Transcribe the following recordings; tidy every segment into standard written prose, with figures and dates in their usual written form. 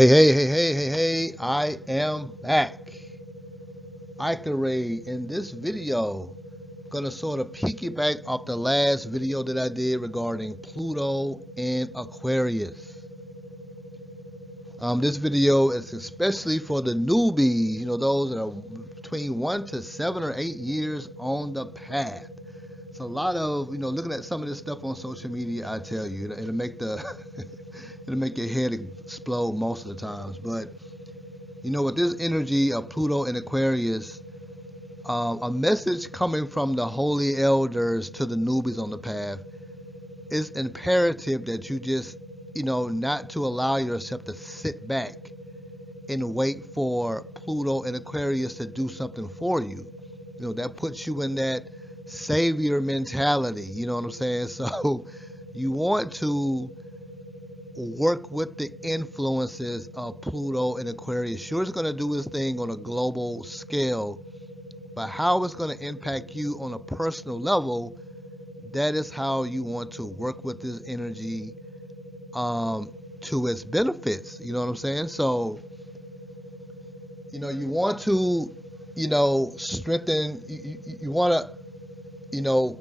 Hey, I am back. Ickiruy. In this video, I'm gonna sort of piggyback off the last video that I did regarding Pluto and Aquarius. This video is especially for the newbies, those that are between 1 to 7 or 8 years on the path. It's a lot of, looking at some of this stuff on social media, I tell you, it'll make the it'll make your head explode most of the times. But with this energy of Pluto and Aquarius, a message coming from the holy elders to the newbies on the path, it's imperative that you just, not to allow yourself to sit back and wait for Pluto and Aquarius to do something for you. That puts you in that savior mentality. You know what I'm saying? So you want to work with the influences of Pluto and Aquarius. Sure, it's going to do its thing on a global scale, but how it's going to impact you on a personal level, that is how you want to work with this energy to its benefits. You know what I'm saying? So, you want to, strengthen, you want to,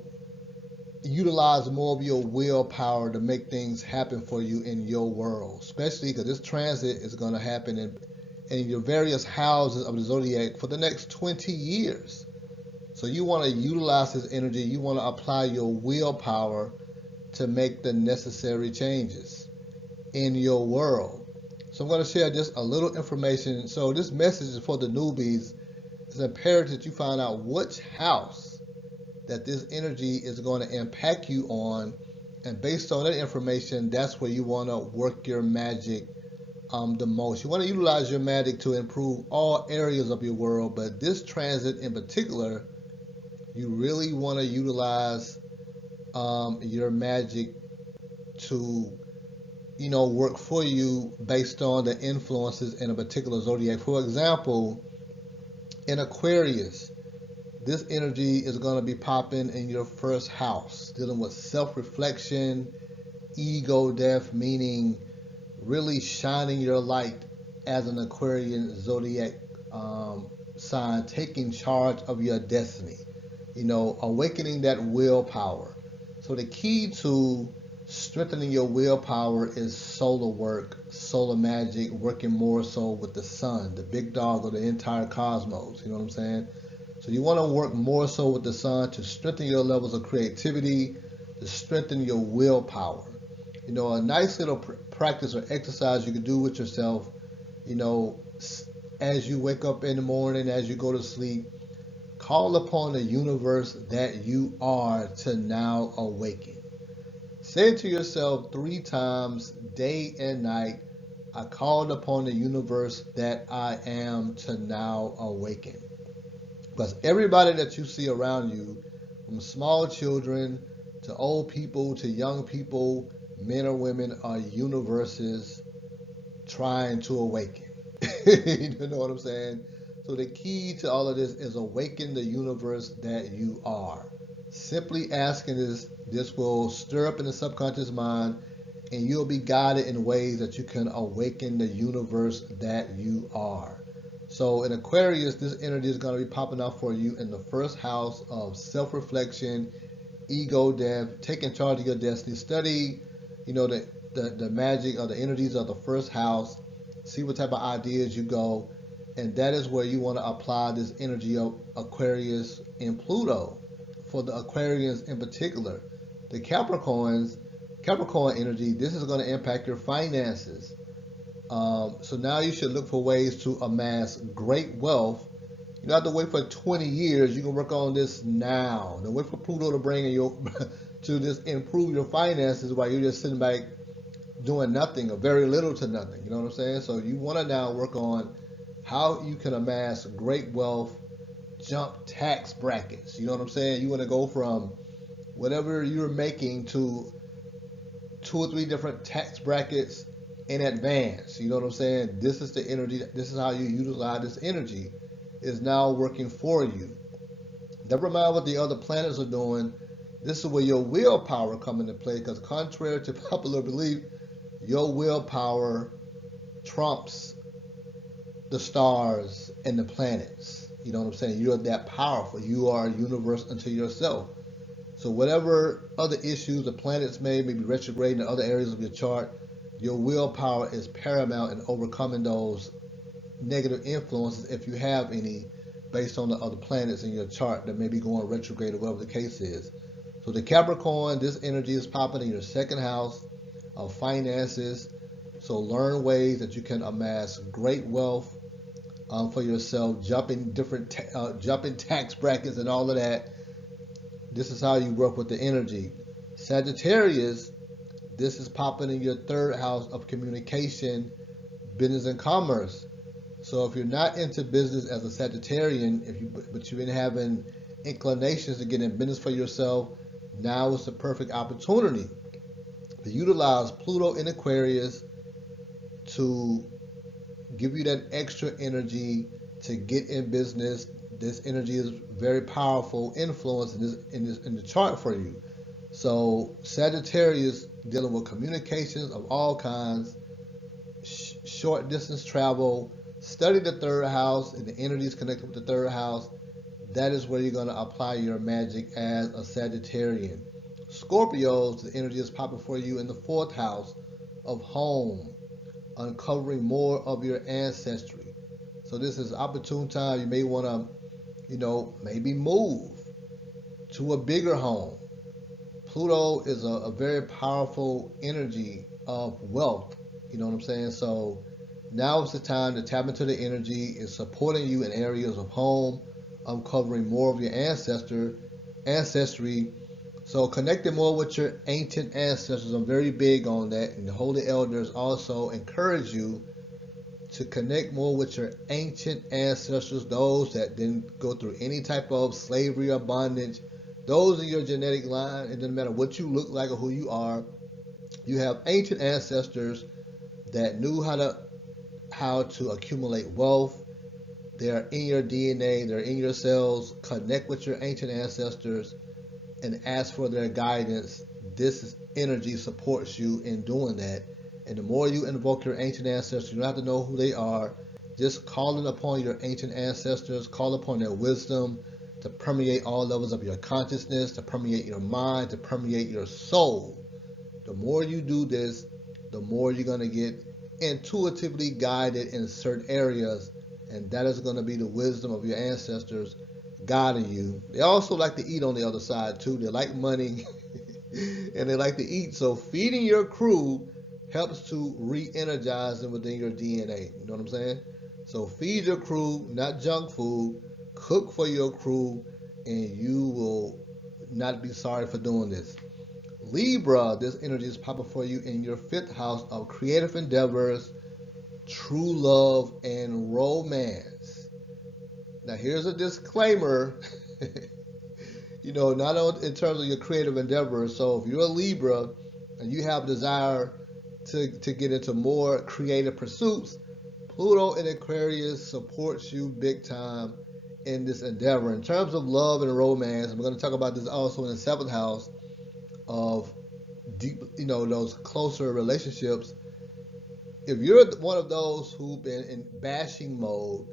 utilize more of your willpower to make things happen for you in your world, especially because this transit is going to happen in your various houses of the zodiac for the next 20 years. So you want to utilize this energy, you want to apply your willpower to make the necessary changes in your world. So I'm going to share just a little information. So this message is for the newbies. It's imperative that you find out which house that this energy is going to impact you on, and based on that information, that's where you want to work your magic the most. You want to utilize your magic to improve all areas of your world, but this transit in particular, you really want to utilize your magic to work for you based on the influences in a particular zodiac. For example, in Aquarius, this energy is going to be popping in your first house, dealing with self-reflection, ego death, meaning really shining your light as an Aquarian zodiac sign, taking charge of your destiny, awakening that willpower. So the key to strengthening your willpower is solar work, solar magic, working more so with the sun, the big dog of the entire cosmos. You know what I'm saying? So you want to work more so with the sun to strengthen your levels of creativity, to strengthen your willpower. A nice little practice or exercise you can do with yourself, you know, as you wake up in the morning, as you go to sleep, call upon the universe that you are to now awaken. Say it to yourself 3 times, day and night. I called upon the universe that I am to now awaken. Because everybody that you see around you, from small children to old people to young people, men or women, are universes trying to awaken. You know what I'm saying? So the key to all of this is awaken the universe that you are. Simply asking this will stir up in the subconscious mind, and you'll be guided in ways that you can awaken the universe that you are. So in Aquarius, this energy is going to be popping up for you in the first house of self-reflection, ego death, taking charge of your destiny. Study, the magic or the energies of the first house. See what type of ideas you go, and that is where you want to apply this energy of Aquarius and Pluto. For the Aquarians in particular, the Capricorn energy, this is going to impact your finances. So now you should look for ways to amass great wealth. You don't have to wait for 20 years. You can work on this now. Don't wait for Pluto to bring in your to just improve your finances while you're just sitting back doing nothing or very little to nothing. You know what I'm saying? So you want to now work on how you can amass great wealth, jump tax brackets. You know what I'm saying? You want to go from whatever you're making to 2 or 3 different tax brackets in advance. You know what I'm saying? This is the energy. This is how you utilize this energy. Is now working for you. Never mind what the other planets are doing. This is where your willpower come into play. Because contrary to popular belief, your willpower trumps the stars and the planets. You know what I'm saying? You're that powerful. You are a universe unto yourself. So whatever other issues the planets may be retrograde in other areas of your chart, your willpower is paramount in overcoming those negative influences, if you have any, based on the other planets in your chart that may be going retrograde or whatever the case is. So the Capricorn, this energy is popping in your second house of finances. So learn ways that you can amass great wealth for yourself, jumping tax brackets and all of that. This is how you work with the energy. Sagittarius, this is popping in your third house of communication, business, and commerce. So if you're not into business as a Sagittarian, but you've been having inclinations to get in business for yourself, now is the perfect opportunity to utilize Pluto in Aquarius to give you that extra energy to get in business. This energy is very powerful influence in the chart for you. So Sagittarius dealing with communications of all kinds, short distance travel. Study the third house and the energies connected with the third house. That is where you're going to apply your magic as a Sagittarian. Scorpios, the energy is popping for you in the fourth house of home, uncovering more of your ancestry. So this is opportune time. You may want to, maybe move to a bigger home. Pluto is a very powerful energy of wealth. You know what I'm saying? So now is the time to tap into the energy. It's supporting you in areas of home, uncovering more of your ancestry. So connecting more with your ancient ancestors. I'm very big on that. And the Holy Elders also encourage you to connect more with your ancient ancestors, those that didn't go through any type of slavery or bondage. Those in your genetic line, it doesn't matter what you look like or who you are. You have ancient ancestors that knew how to accumulate wealth. They're in your DNA, they're in your cells. Connect with your ancient ancestors and ask for their guidance. This energy supports you in doing that. And the more you invoke your ancient ancestors, you don't have to know who they are. Just calling upon your ancient ancestors, call upon their wisdom to permeate all levels of your consciousness, to permeate your mind, to permeate your soul. The more you do this, the more you're going to get intuitively guided in certain areas, and that is going to be the wisdom of your ancestors guiding you. They also like to eat on the other side too. They like money and they like to eat. So feeding your crew helps to re-energize them within your DNA. You know what I'm saying? So feed your crew, not junk food. Cook for your crew, and you will not be sorry for doing this. Libra, this energy is popping for you in your fifth house of creative endeavors, true love, and romance. Now, here's a disclaimer, not in terms of your creative endeavors. So, if you're a Libra and you have desire to get into more creative pursuits, Pluto in Aquarius supports you big time in this endeavor. In terms of love and romance, we're going to talk about this also in the seventh house of deep, those closer relationships. If you're one of those who've been in bashing mode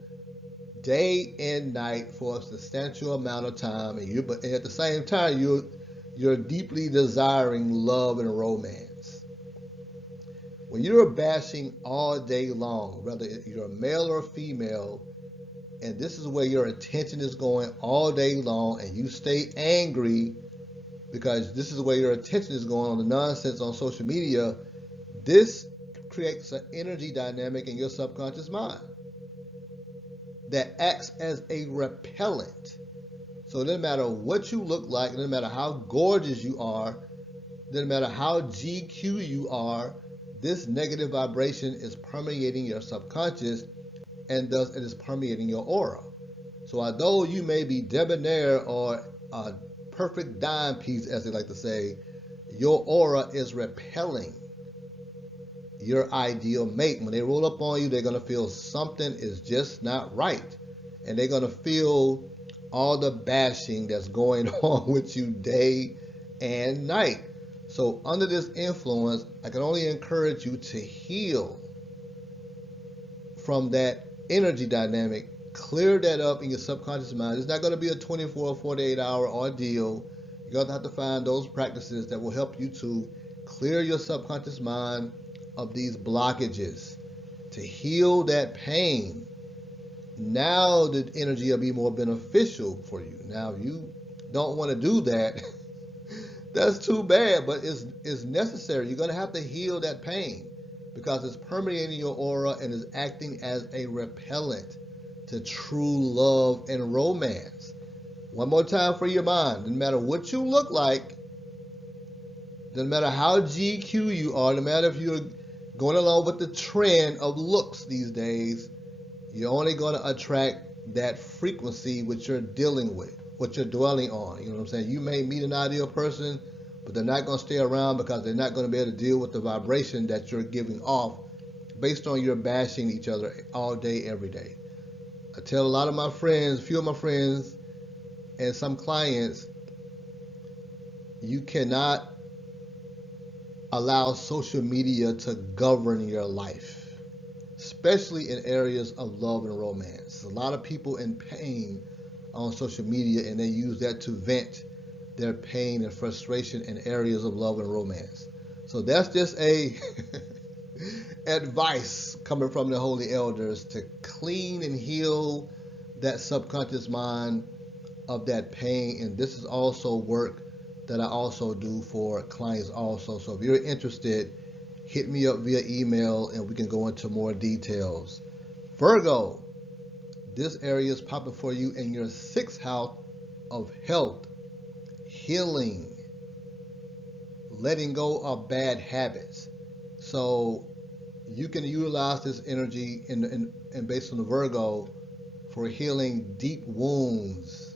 day and night for a substantial amount of time, but at the same time you're deeply desiring love and romance. When you're bashing all day long, whether you're a male or a female, and this is where your attention is going all day long, and you stay angry because this is where your attention is going on the nonsense on social media, this creates an energy dynamic in your subconscious mind that acts as a repellent. So it doesn't matter what you look like, it doesn't matter how gorgeous you are, it doesn't matter how GQ you are, this negative vibration is permeating your subconscious, and thus it is permeating your aura. So although you may be debonair or a perfect dime piece, as they like to say, your aura is repelling your ideal mate. When they roll up on you, they're going to feel something is just not right. And they're going to feel all the bashing that's going on with you day and night. So under this influence, I can only encourage you to heal. from that energy dynamic, clear that up in your subconscious mind. It's not going to be a 24 or 48 hour ordeal. You're going to have to find those practices that will help you to clear your subconscious mind of these blockages, to heal that pain. Now the energy will be more beneficial for you. Now, if you don't want to do that, that's too bad, but it's necessary. You're going to have to heal that pain because it's permeating your aura and is acting as a repellent to true love and romance. One more time for your mind. No matter what you look like, doesn't matter how GQ you are, no matter if you're going along with the trend of looks these days, you're only going to attract that frequency which you're dealing with, what you're dwelling on. You know what I'm saying? You may meet an ideal person, but they're not going to stay around because they're not going to be able to deal with the vibration that you're giving off based on your bashing each other all day, every day. I tell a lot of my friends, a few of my friends, and some clients, you cannot allow social media to govern your life, especially in areas of love and romance. A lot of people in pain on social media, and they use that to vent their pain and frustration in areas of love and romance. So that's just a advice coming from the holy elders to clean and heal that subconscious mind of that pain. And this is also work that I also do for clients also. So if you're interested, hit me up via email and we can go into more details. Virgo, this area is popping for you in your 6th house of health, healing, letting go of bad habits. So you can utilize this energy and based on the Virgo for healing deep wounds,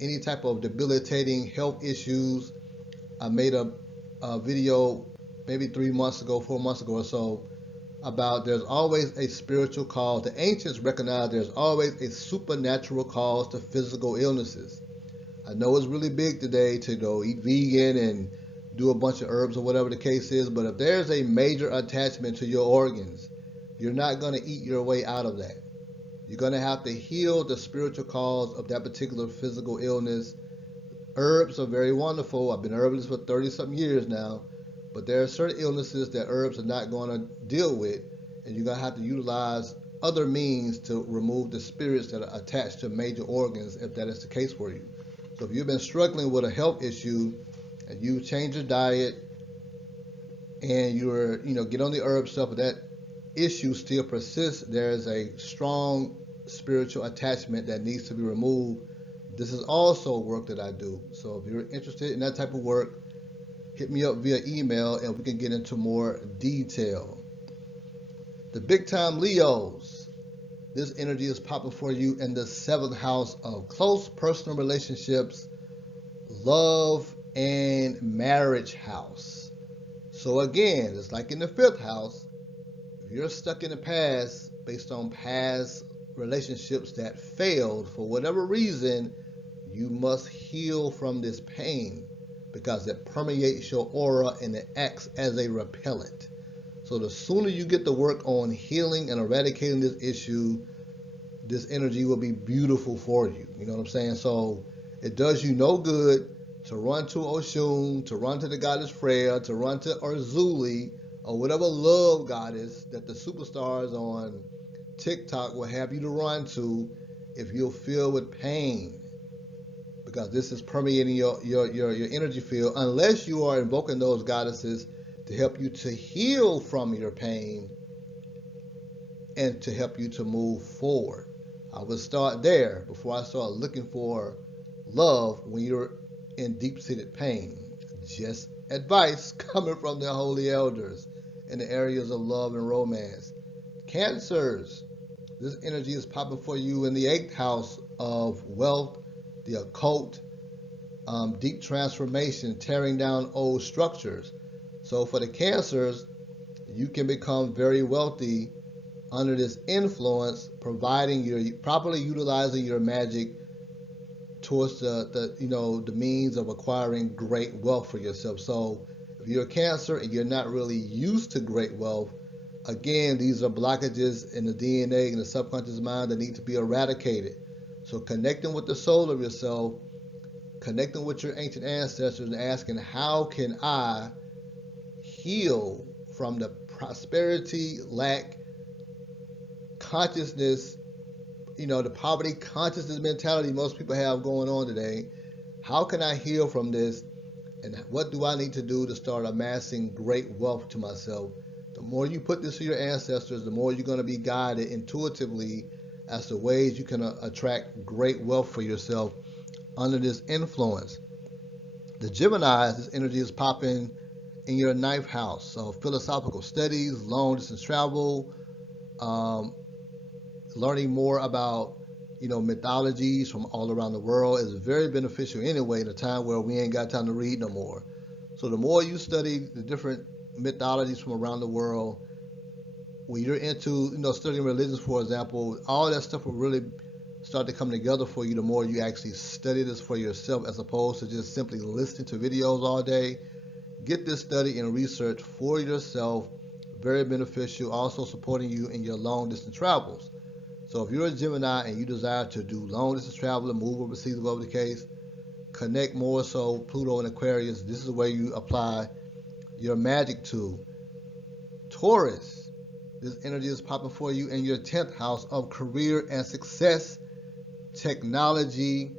any type of debilitating health issues. I made a video maybe 3 months ago, 4 months ago or so about there's always a spiritual cause. The ancients recognize there's always a supernatural cause to physical illnesses. I know it's really big today to go eat vegan and do a bunch of herbs or whatever the case is, but if there's a major attachment to your organs, you're not going to eat your way out of that. You're going to have to heal the spiritual cause of that particular physical illness. Herbs are very wonderful. I've been an herbalist for 30-something years now, but there are certain illnesses that herbs are not going to deal with, and you're going to have to utilize other means to remove the spirits that are attached to major organs if that is the case for you. So if you've been struggling with a health issue and you change your diet and you're, get on the herb stuff, but that issue still persists, there's a strong spiritual attachment that needs to be removed. This is also work that I do. So if you're interested in that type of work, hit me up via email and we can get into more detail. The big time Leos, this energy is popping for you in the 7th house of close personal relationships, love, and marriage house. So again, it's like in the 5th house. If you're stuck in the past based on past relationships that failed for whatever reason, you must heal from this pain because it permeates your aura and it acts as a repellent. So the sooner you get to work on healing and eradicating this issue, this energy will be beautiful for you. You know what I'm saying? So it does you no good to run to Oshun, to run to the goddess Freya, to run to Urzuli, or whatever love goddess that the superstars on TikTok will have you to run to if you're filled with pain. Because this is permeating your energy field, unless you are invoking those goddesses to help you to heal from your pain and to help you to move forward. I would start there before I start looking for love when you're in deep-seated pain. Just advice coming from the holy elders in the areas of love and romance. Cancers, this energy is popping for you in the 8th house of wealth, the occult, deep transformation, tearing down old structures. So for the Cancers, you can become very wealthy under this influence, providing you're properly utilizing your magic towards the means of acquiring great wealth for yourself. So if you're a Cancer and you're not really used to great wealth, Again, these are blockages in the DNA and the subconscious mind that need to be eradicated. So connecting with the soul of yourself, connecting with your ancient ancestors, and asking, how can I heal from the prosperity, lack, consciousness, the poverty consciousness mentality most people have going on today? How can I heal from this? And what do I need to do to start amassing great wealth to myself? The more you put this to your ancestors, the more you're going to be guided intuitively as to ways you can attract great wealth for yourself under this influence. The Gemini, this energy is popping in your 9th house. So philosophical studies, long distance travel, learning more about mythologies from all around the world is very beneficial anyway in a time where we ain't got time to read no more. So the more you study the different mythologies from around the world, when you're into studying religions, for example, all that stuff will really start to come together for you the more you actually study this for yourself, as opposed to just simply listening to videos all day. Get this study and research for yourself. Very beneficial, also supporting you in your long distance travels. So if you're a Gemini and you desire to do long distance travel and move overseas, whatever the case, connect more so Pluto and Aquarius. This is where you apply your magic to. Taurus, this energy is popping for you in your 10th house of career and success, technology.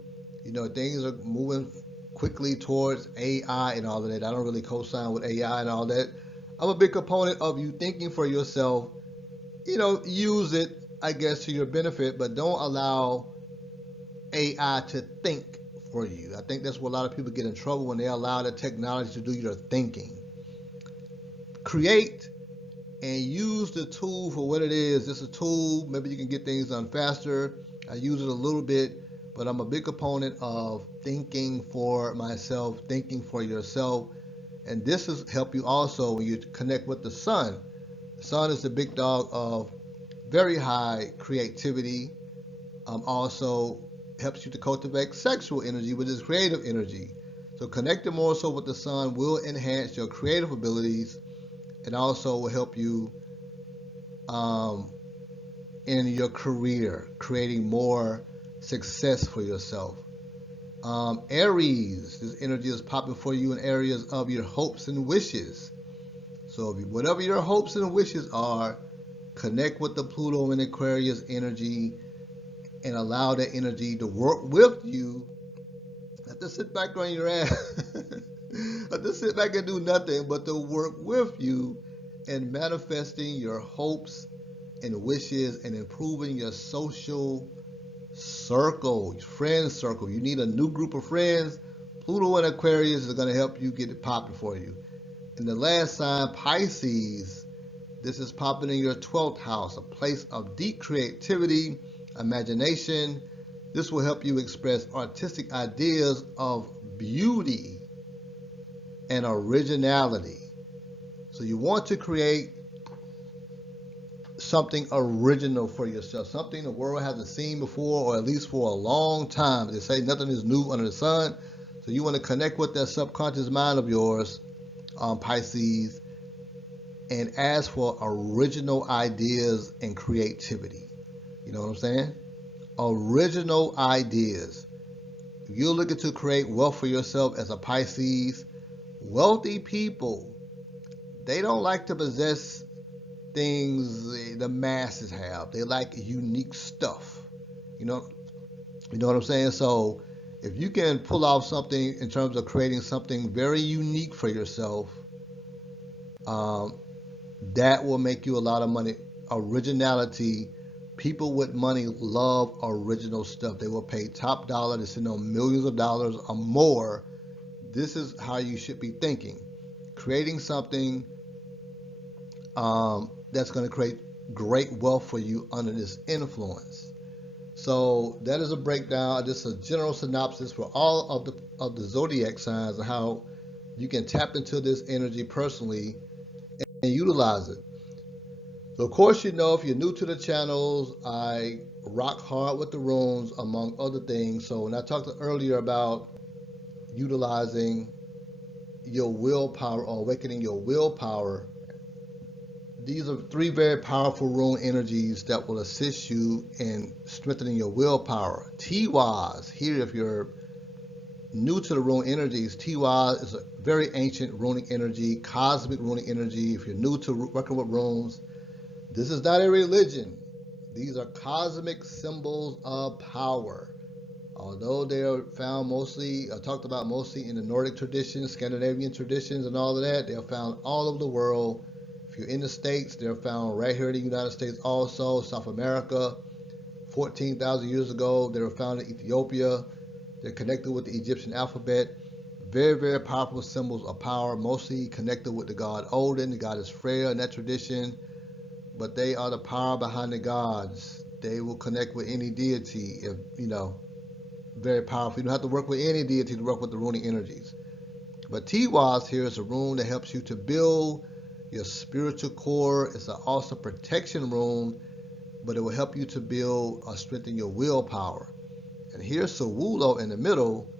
Things are moving quickly towards AI and all of that. I don't really co-sign with AI and all that. I'm a big proponent of you thinking for yourself. Use it, I guess, to your benefit, but don't allow AI to think for you. I think that's where a lot of people get in trouble, when they allow the technology to do your thinking. Create and use the tool for what it is. It's a tool. Maybe you can get things done faster. I use it a little bit, but I'm a big proponent of thinking for myself, thinking for yourself. And this has helped you also when you connect with the sun. The sun is the big dog of very high creativity. Also helps you to cultivate sexual energy, which is creative energy. So connecting more so with the sun will enhance your creative abilities, and also will help you in your career, creating more success for yourself. Aries, this energy is popping for you in areas of your hopes and wishes. So whatever your hopes and wishes are, connect with the Pluto and Aquarius energy and allow that energy to work with you. Not to sit back on your ass, not to sit back and do nothing, but to work with you in manifesting your hopes and wishes and improving your social circle, your friend circle. You need a new group of friends. Pluto and Aquarius is going to help you get it popping for you. And the last sign, Pisces, this is popping in your 12th house, a place of deep creativity, imagination. This will help you express artistic ideas of beauty and originality. So you want to create something original for yourself, something the world hasn't seen before, or at least for a long time. They say nothing is new under the sun. So you want to connect with that subconscious mind of yours, Pisces, and ask for original ideas and creativity. You know what I'm saying? Original ideas. If you're looking to create wealth for yourself as a Pisces, wealthy people, they don't like to possess things the masses have. They like unique stuff. You know what I'm saying? So if you can pull off something in terms of creating something very unique for yourself, that will make you a lot of money. Originality. People with money love original stuff. They will pay top dollar to send on millions of dollars or more. This is how you should be thinking. Creating something that's going to create great wealth for you under this influence. So that is a breakdown, just a general synopsis for all of the zodiac signs and how you can tap into this energy personally and utilize it. So of course, if you're new to the channels, I rock hard with the runes, among other things. So when I talked earlier about utilizing your willpower or awakening your willpower, These are three very powerful rune energies that will assist you in strengthening your willpower. Tiwaz, here if you're new to the rune energies, Tiwaz is a very ancient runic energy, cosmic runic energy. If you're new to working with runes, this is not a religion. These are cosmic symbols of power. Although they are found mostly, talked about mostly in the Nordic traditions, Scandinavian traditions, and all of that, they are found all over the world. If you're in the States, they're found right here in the United States also, South America. 14,000 years ago, they were found in Ethiopia. They're connected with the Egyptian alphabet. Very, very powerful symbols of power, mostly connected with the god Odin, the goddess Freya in that tradition. But they are the power behind the gods. They will connect with any deity if, very powerful. You don't have to work with any deity to work with the runic energies. But Tiwaz here is a rune that helps you to build your spiritual core. It's also a protection rune, but it will help you to build or strengthen your willpower. And here's Sowulo in the middle.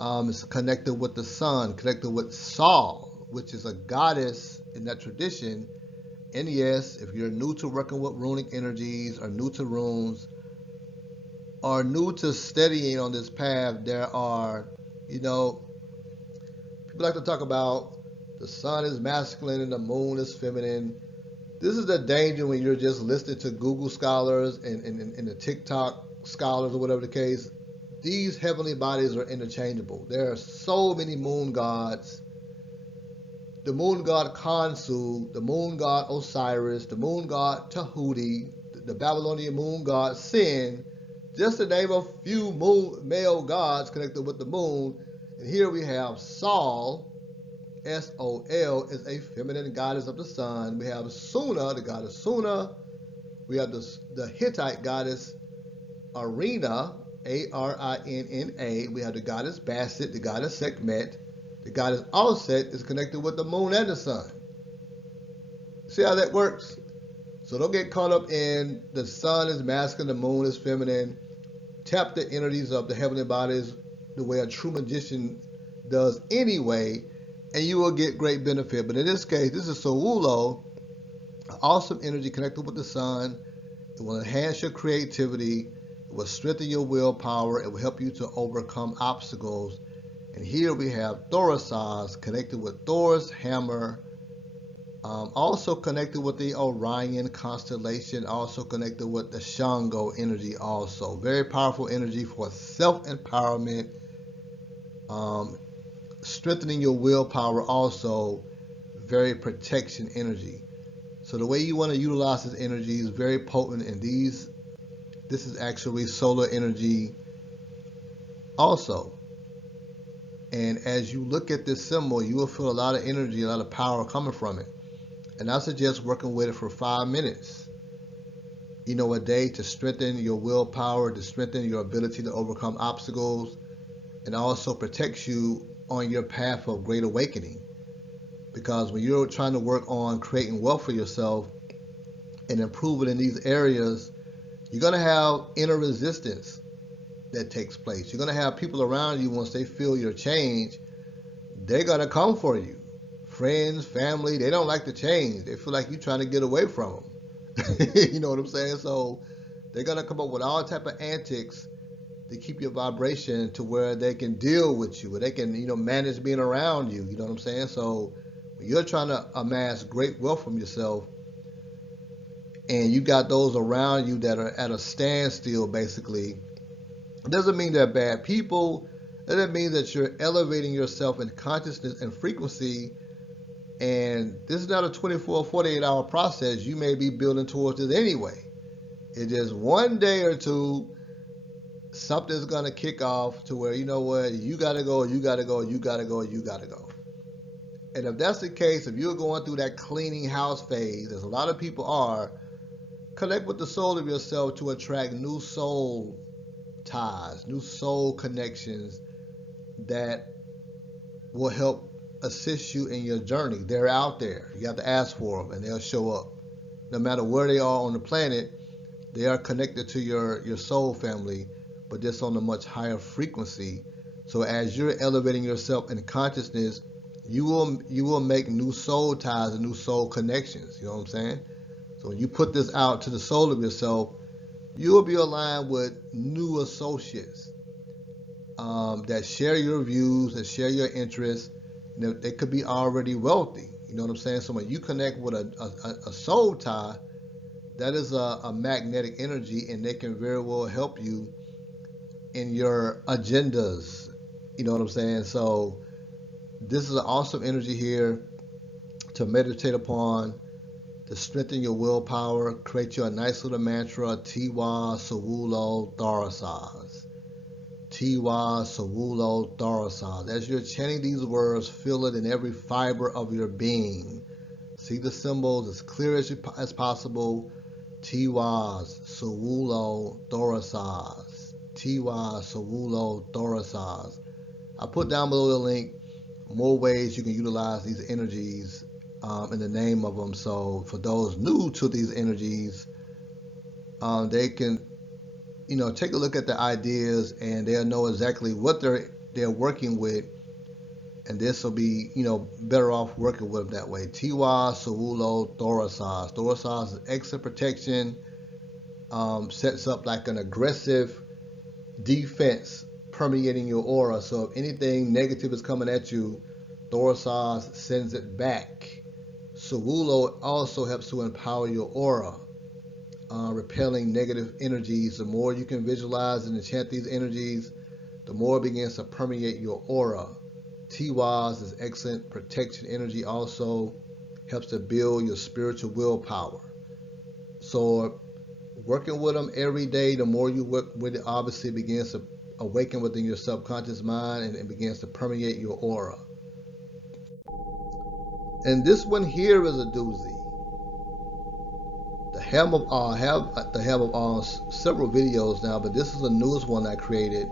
It's connected with the sun, connected with Sol, which is a goddess in that tradition. And yes, if you're new to working with runic energies or new to runes, are new to studying on this path, there are, people like to talk about the sun is masculine and the moon is feminine. This is the danger when you're just listening to Google scholars and the TikTok scholars or whatever the case. These heavenly bodies are interchangeable. There are so many moon gods. The moon god Khonsu, the moon god Osiris, the moon god Tahuti, the Babylonian moon god Sin, just to name a few male gods connected with the moon. And here we have Sol, S-O-L, is a feminine goddess of the sun. We have Suna, the goddess Suna. We have the Hittite goddess Arina, A-R-I-N-N-A. We have the goddess Bastet, the goddess Sekhmet. The goddess Auset is connected with the moon and the sun. See how that works? So don't get caught up in the sun is masculine, the moon is feminine. Tap the energies of the heavenly bodies the way a true magician does anyway, and you will get great benefit. But in this case, this is Sowulo, an awesome energy connected with the sun. It will enhance your creativity. It will strengthen your willpower. It will help you to overcome obstacles. And here we have Thurisaz connected with Thor's hammer. Also connected with the Orion constellation, also connected with the Shango energy also. Very powerful energy for self-empowerment, strengthening your willpower also, very protection energy. So the way you want to utilize this energy is very potent, and this is actually solar energy also. And as you look at this symbol, you will feel a lot of energy, a lot of power coming from it. And I suggest working with it for 5 minutes, a day to strengthen your willpower, to strengthen your ability to overcome obstacles, and also protects you on your path of great awakening. Because when you're trying to work on creating wealth for yourself and improving in these areas, you're going to have inner resistance that takes place. You're going to have people around you, once they feel your change, they're going to come for you. Friends, family, they don't like the change. They feel like you're trying to get away from them. You know what I'm saying? So they're going to come up with all type of antics to keep your vibration to where they can deal with you, where they can, manage being around you. You know what I'm saying? So when you're trying to amass great wealth from yourself, and you got those around you that are at a standstill, basically, it doesn't mean they're bad people. It doesn't mean that you're elevating yourself in consciousness and frequency. And this is not a 24 or 48-hour process. You may be building towards this anyway. It's just one day or two, something's going to kick off to where, you know what, you got to go, you got to go, you got to go, you got to go. And if that's the case, if you're going through that cleaning house phase, as a lot of people are, connect with the soul of yourself to attract new soul ties, new soul connections that will help assist you in your journey. They're out there. You have to ask for them, and they'll show up. No matter where they are on the planet, they are connected to your soul family, but just on a much higher frequency. So as you're elevating yourself in consciousness you will make new soul ties and new soul connections. You know what I'm saying? So when you put this out to the soul of yourself, you will be aligned with new associates that share your views, that share your interests. You know, they could be already wealthy. You know what I'm saying? So when you connect with a soul tie, that is a magnetic energy, and they can very well help you in your agendas. You know what I'm saying? So this is an awesome energy here to meditate upon, to strengthen your willpower, create you a nice little mantra, Tiwaz Sowulo Thurisaz. Tiwaz Sowulo Thurisaz. As you're chanting these words, feel it in every fiber of your being. See the symbols as clear as possible. Tiwaz Sowulo Thurisaz. Tiwaz Sowulo Thurisaz. I put down below the link more ways you can utilize these energies in the name of them. So for those new to these energies, they can, take a look at the ideas, and they'll know exactly what they're working with, and this will be, better off working with them that way. Tiwaz Sowulo Thurisaz. Thurisaz is extra protection, sets up like an aggressive defense permeating your aura. So if anything negative is coming at you, Thurisaz sends it back. Sowulo also helps to empower your aura, repelling negative energies. The more you can visualize and enchant these energies, the more it begins to permeate your aura. Tiwaz is excellent protection energy, also helps to build your spiritual willpower. So working with them every day, the more you work with it, obviously it begins to awaken within your subconscious mind, and it begins to permeate your aura. And this one here is a doozy. The helm of I have the helm of several videos now, but this is the newest one I created.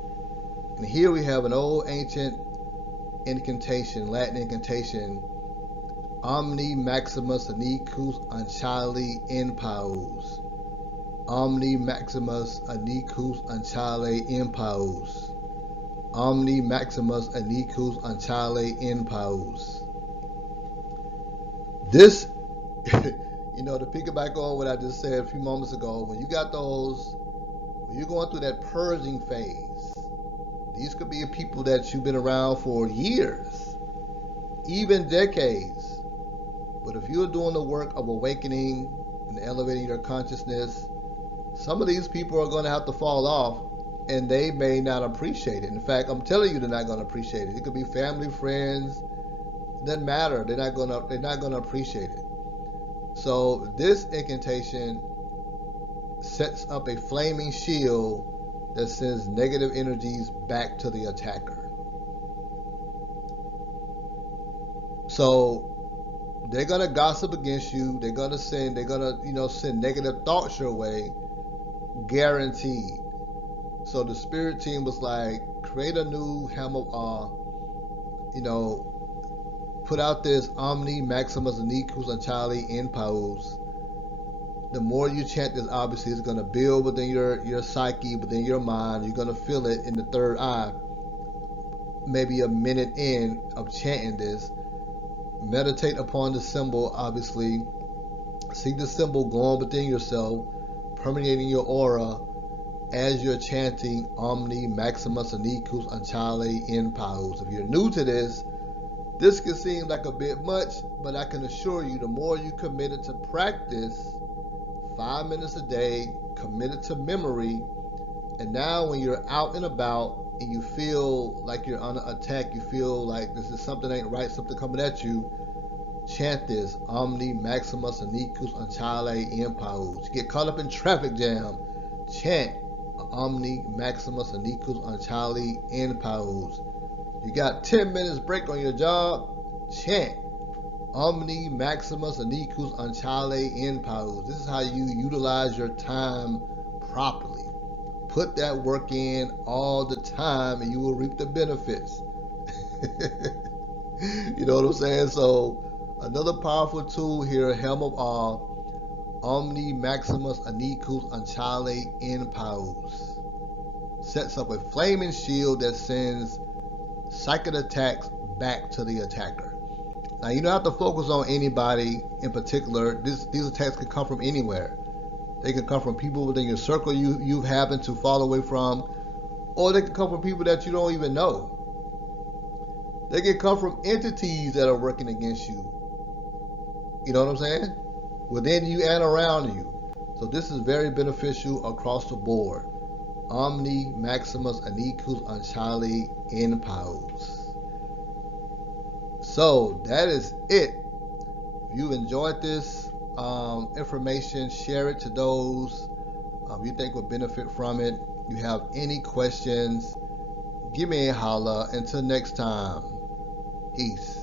And here we have an old ancient incantation, Latin incantation, Omni Maximus Anicus Ancale in Paus. Omni Maximus Anicus Ancale in Paus. Omni Maximus Anicus Ancale in Paus. This, to piggyback on what I just said a few moments ago, when you're going through that purging phase, these could be people that you've been around for years, even decades. But if you're doing the work of awakening and elevating your consciousness, some of these people are going to have to fall off, and they may not appreciate it. In fact, I'm telling you, they're not going to appreciate it. It could be family, friends, doesn't matter. They're not going to appreciate it. So this incantation sets up a flaming shield that sends negative energies back to the attacker. So they're gonna gossip against you. They're gonna send negative thoughts your way, guaranteed. So the spirit team was like, create a new Helm of Awe, put out this Omni Maximus Anicus Ancale in Paus. The more you chant this, obviously, it's going to build within your psyche, within your mind. You're going to feel it in the third eye. Maybe a minute in of chanting this. Meditate upon the symbol, obviously. See the symbol glowing within yourself, permeating your aura as you're chanting Omni Maximus Anicus Ancale in Paus. If you're new to this can seem like a bit much, but I can assure you, the more you committed to practice, 5 minutes a day, committed to memory, and now when you're out and about and you feel like you're under attack, you feel like this is something ain't right, something coming at you, chant this Omni Maximus Anicus Ancale in Paus. You get caught up in traffic jam, chant Omni Maximus Anicus Ancale in Paus. You got 10 minutes break on your job, chant Omni Maximus Anicus Ancale in Paus. This is how you utilize your time properly. Put that work in all the time, and you will reap the benefits. You know what I'm saying? So another powerful tool here, Helm of Awe, Omni Maximus Anicus Ancale in Paus. Sets up a flaming shield that sends psychic attacks back to the attacker. Now, you don't have to focus on anybody in particular. These attacks can come from anywhere. They can come from people within your circle you happen to fall away from, or they can come from people that you don't even know. They can come from entities that are working against you. You know what I'm saying? Within you and around you. So this is very beneficial across the board. Omni Maximus Anicus Anchali in Paus. So that is it. If you enjoyed this information, share it to those you think would benefit from it. If you have any questions, give me a holla. Until next time, peace.